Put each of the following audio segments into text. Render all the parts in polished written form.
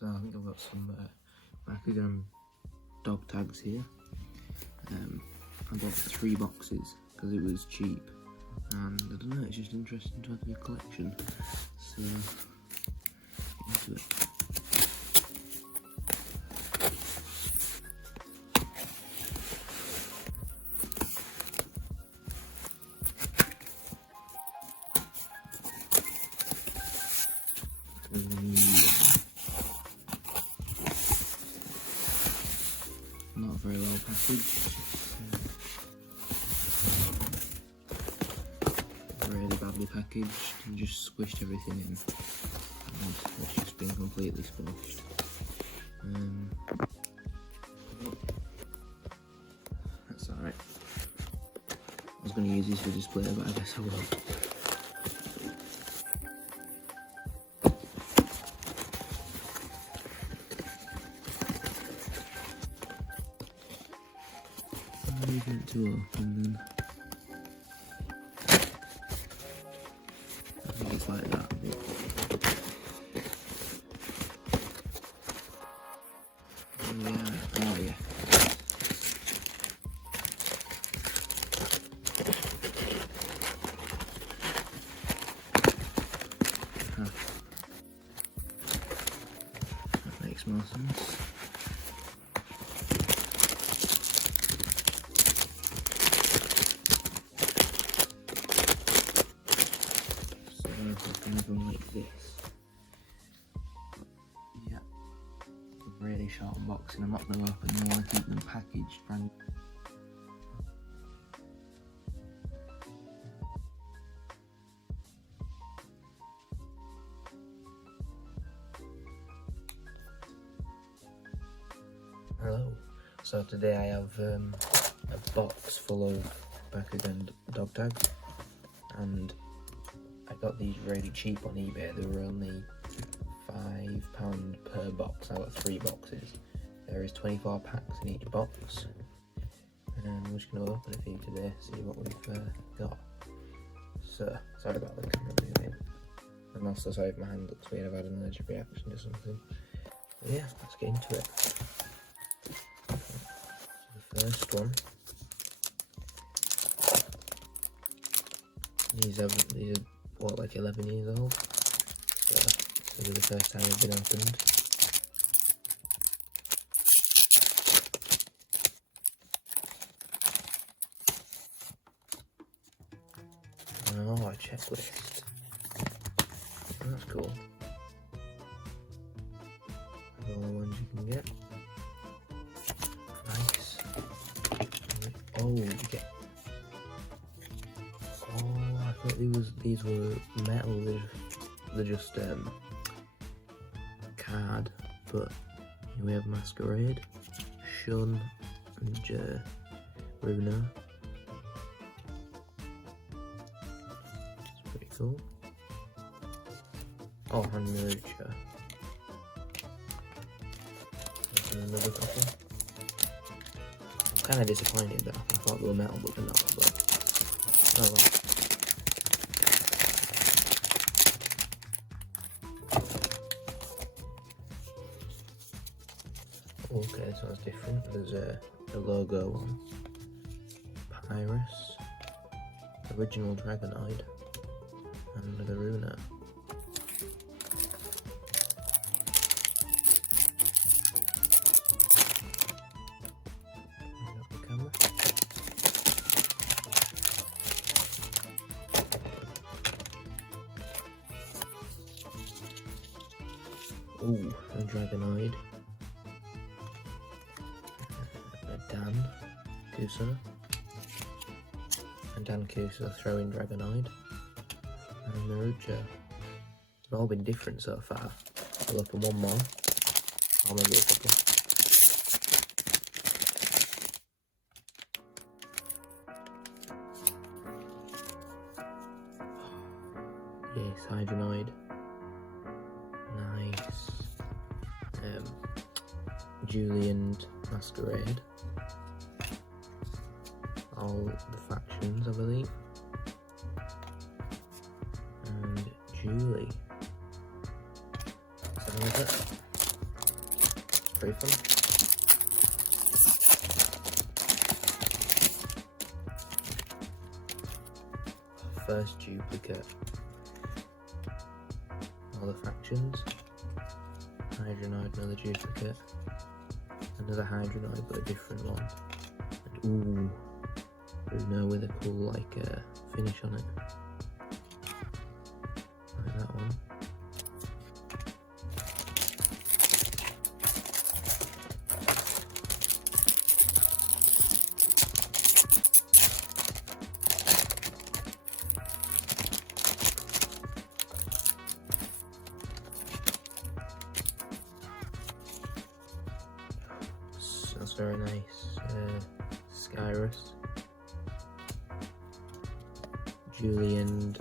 So I think I've got some Bakugan dog tags here. I bought 3 boxes because it was cheap, and I don't know, it's just interesting to have a collection. So, into it. Not very well packaged. Really badly packaged and just squished everything in. And it's just been completely squished. That's alright. I was going to use these for display, but I guess I won't. Leave it to open then. I think it's like that. Yeah, oh yeah. That makes more sense. Them like this. Yeah, really short unboxing. I'm not going to open them. I want to keep them packaged brand. Hello. So today I have a box full of Bakugan dog tags, and I got these really cheap on eBay. They were only £5 per box. I got 3 boxes. There is 24 packs in each box. And I'm just going to open a few today, see what we've got. So, sorry about the camera moving. I'm also sorry if my hand looks weird. I've had an allergic reaction to something. But yeah, let's get into it. So the first one. These are what, like 11 years old, so this is the first time they've been opened. Oh, a checklist. That's cool. That's all the ones you can get. Nice. Oh, you get. Oh, I thought these were metal. They're just card. But here we have Masquerade, Shun, and Runa. It's pretty cool. Oh, and Marucha. Another couple. I'm kind of disappointed that I thought they were metal, but they're not. But oh well. Okay, so it's different. There's a logo one, Pyrus, original Dragonoid, and the Runa. The camera. Ooh, a Dragonoid. Dan Kusa, and Dan Kusa throwing Dragonoid, and Marucha. They've all been different so far. I'll open one more, or maybe a couple. Yes, Hydronoid. Nice. Julie and Masquerade. All the factions, I believe. And Julie. So that was it. pretty fun. First duplicate. All the factions. Hydronoid, another duplicate. Another Hydronoid, but a different one. And ooh, Bruno with a cool finish on it. Like that one. That's very nice. Skyrus, Julie, and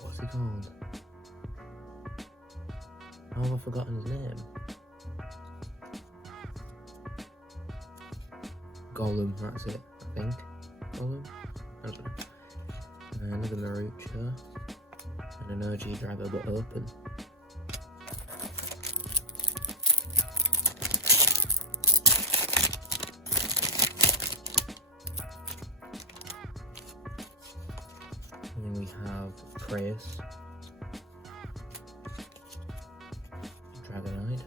what's he called? Oh, I've forgotten his name. Gollum, that's it, I think. Gollum? I don't know. Another Marucha, and an OG Drago, but open. And then we have Preyas, Dragonide,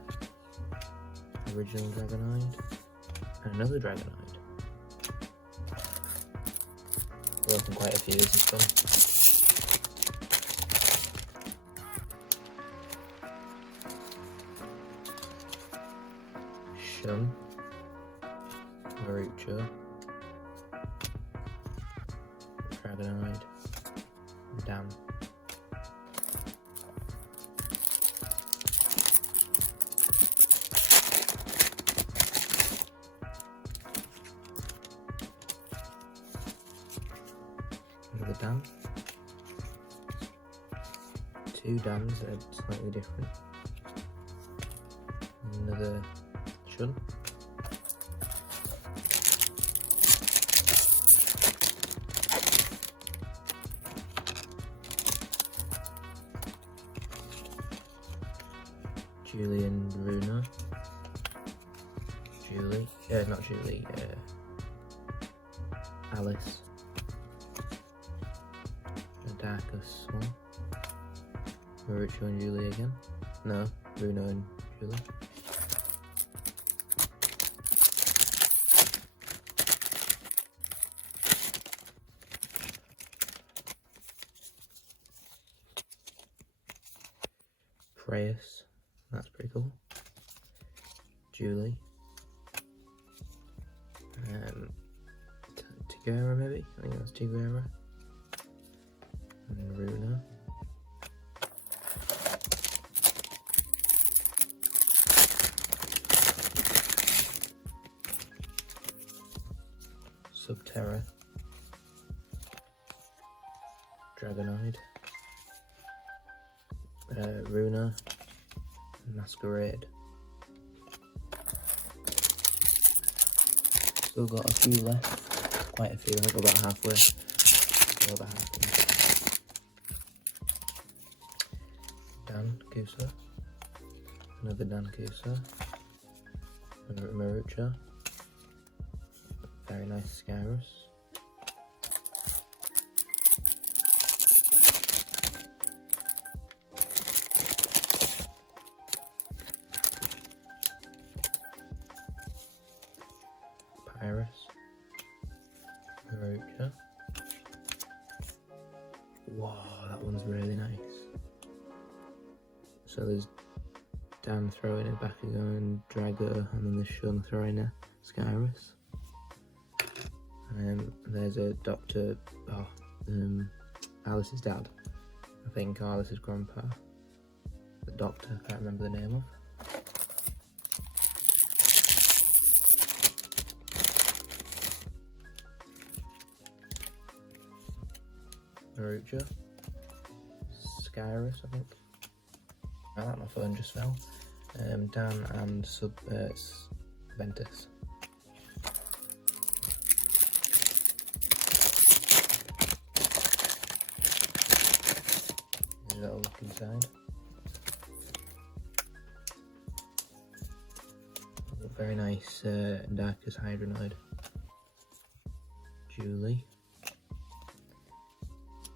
original Dragonide, and another Dragonide. We'll open quite a few, this is fun. Shun, Marucha, Dragonide, Dan. Another Dan. Two Dans that are slightly different. Another Shun. Julie and Runa. Julie, not Julie, Alice. The darkest one. Marucha and Julie again. No, Runa and Julie. Preyas, that's pretty cool. Julie. Tigera maybe? I think that's Tigera. And Runa. Subterra. Dragonide. Runa. Masquerade. Still got a few left, quite a few, I got about halfway. Dan Kusa, another Dan Kusa, Marucha, very nice Skyrus. Pyrus, Marucha. Wow, that one's really nice. So there's Dan throwing a Bakugan Drago, and then the Shun throwing a Skyrus. And there's a Doctor, Alice's dad, I think, or Alice's grandpa. The Doctor, I can't remember the name of. Marucha, Skyrus, I think. Oh, that my phone just fell. Dan and Ventus. There's a little look inside. Very nice Darkest Hydronoid. Julie.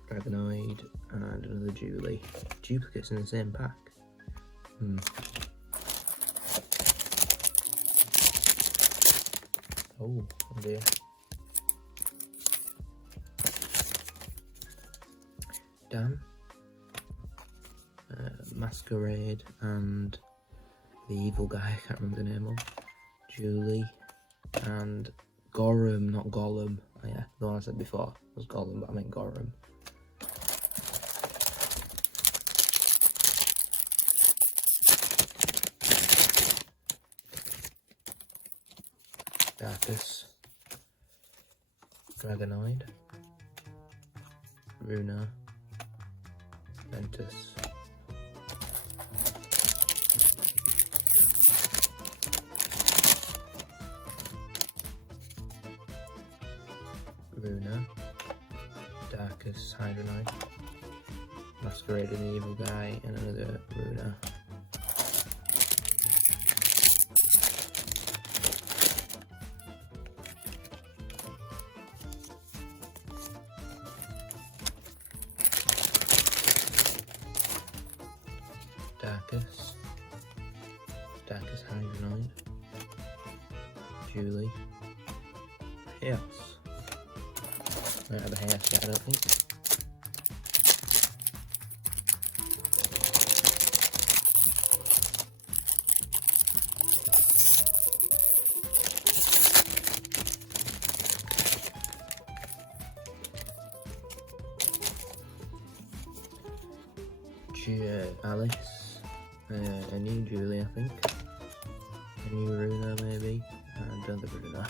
Dragonoid and another Julie. Duplicates in the same pack. Oh dear. Dan. Masquerade and the evil guy, I can't remember the name of. Julie and Gorum, not Gollum. Oh yeah, the one I said before was Gollum, but I meant Gorum. Darkus, Dragonoid, Runa, Ventus, Runa, Darkest Hydronoid, Masquerade and the Evil Guy, and another Runa. Darkest Hydronoid, Julie, Chaos. I don't have a Chaos yet, I don't think. Alice, a new Julie, I think. A new Runa, maybe, and another Runa.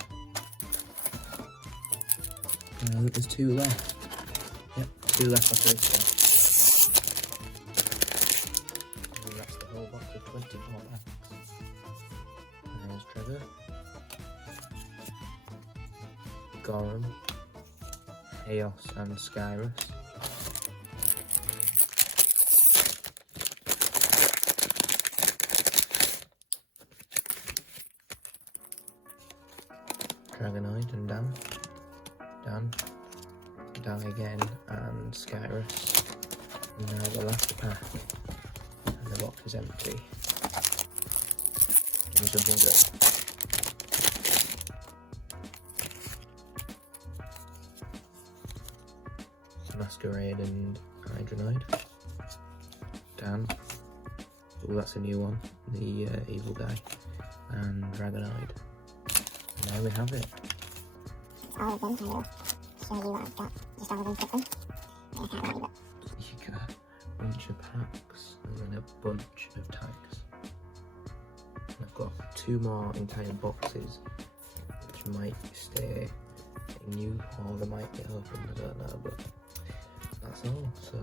I think there's 2 left. Yep, 2 left after this one. And that's the whole box of 24 packs. There's Trevor, Gorum, Chaos, and Skyrus. Dragonoid and Dan again, and Skyrus. And now the last pack, and the box is empty. Give me something good. Masquerade and Hydronoid. Dan. Oh, that's a new one. The evil guy. And Dragonoid. And there we have it. All of them, I will show you what I've got. Just all of them quickly. I can't read it. You got a bunch of packs and then a bunch of tags. And I've got 2 more entire boxes which might stay new or they might get opened, I don't know, but that's all. So